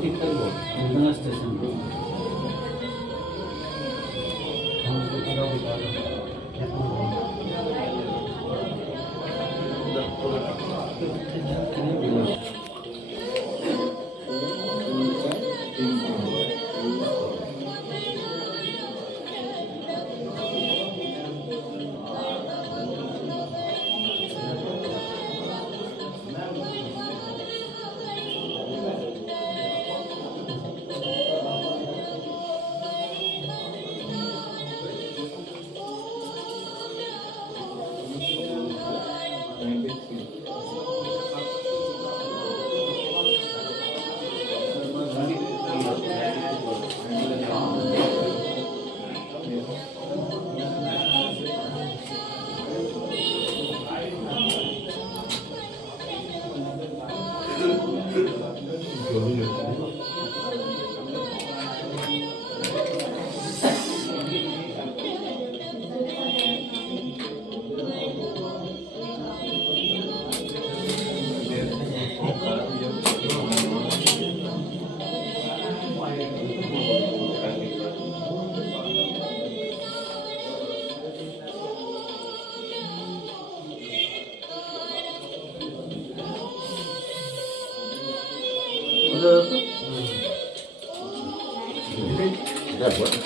ঠিকঠাক স্টেশন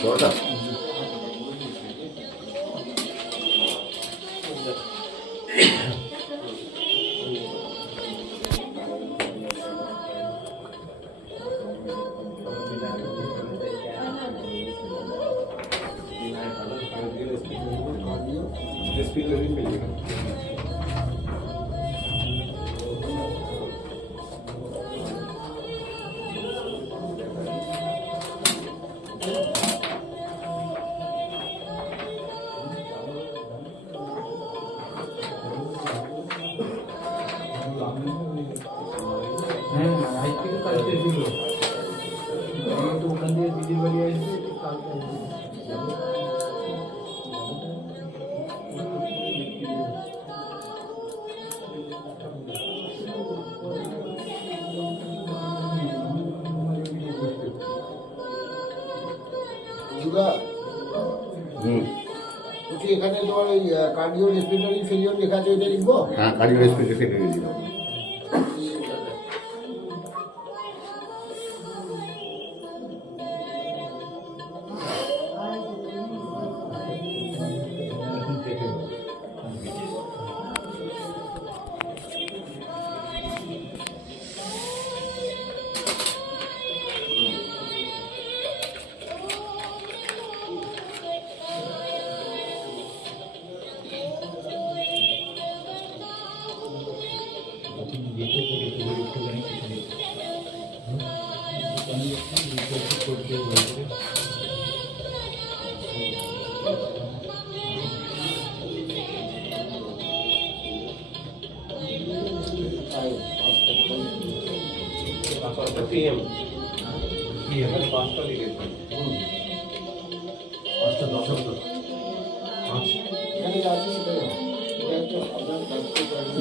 বড়টা ওখান দিয়ে দিদির বাড়ি আসবে কালকে এখানে তোমার ওই কার্ডিও রেসপিরেটরি ফেলিওর লেখা আছে, ওইটা লিখবো? হ্যাঁ, কার্ডিও রেসপিরেটরি ফেলিওর দিলাম।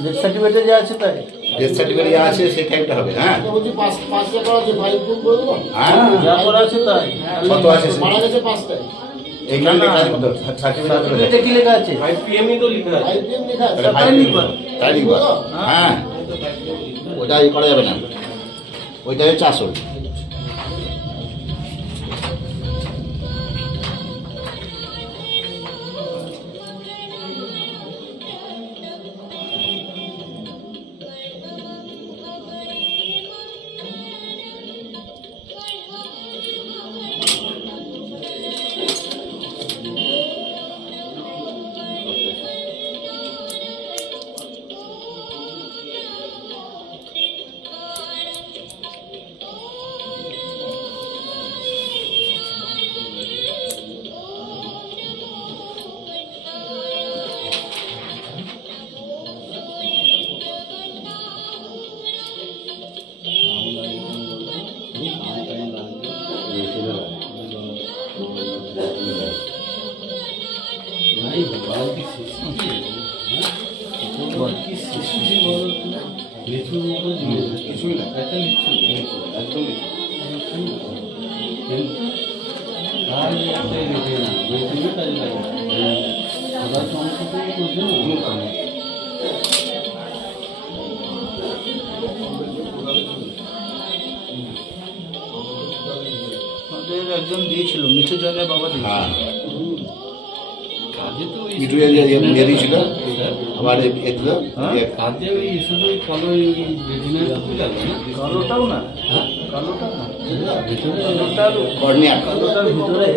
ডেথ সার্টিফিকেটে যা আছে তাই, ডেথ সার্টিফিকেট যা আছে সেই টাইপটা হবে। হ্যাঁ, বলছি 5টা করা আছে, 5 গুণ করে দেবো। হ্যাঁ, যা করা আছে তাই। কত আছে? মারা গেছে 5টায়। এইখানে লেখা আছে কত? সার্টিফিকেটে কি লেখা আছে? 5 PM লেখা আছে। তাই লিখবা। হ্যাঁ, ওটা ই করা যাবে না, ওইটা হচ্ছে আসল। কিছুই না আমাদের একজন দিয়েছিল মিঠু জনের বাবা দিয়েছিল। হ্যাঁ মিঠু দিয়ে দিয়েছিল আবার এগুলো কাজে ওই শুধু কালো কালোটাও না, কালোটা না, ভেতরে কালোটার কর্নিয়া কালোটার ভিতরে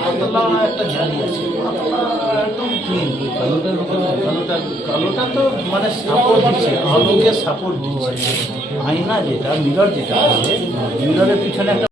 পাতলা একটা জালি আছে, পাতলা একদম ক্লিন। কালোটার ভিতরে কালোটা তো মানে সাপোর্ট দিচ্ছে, আলোকে সাপোর্ট দিচ্ছে। আয়না যেটা মিরর যেটা আছে, মিররের পিছনে একটা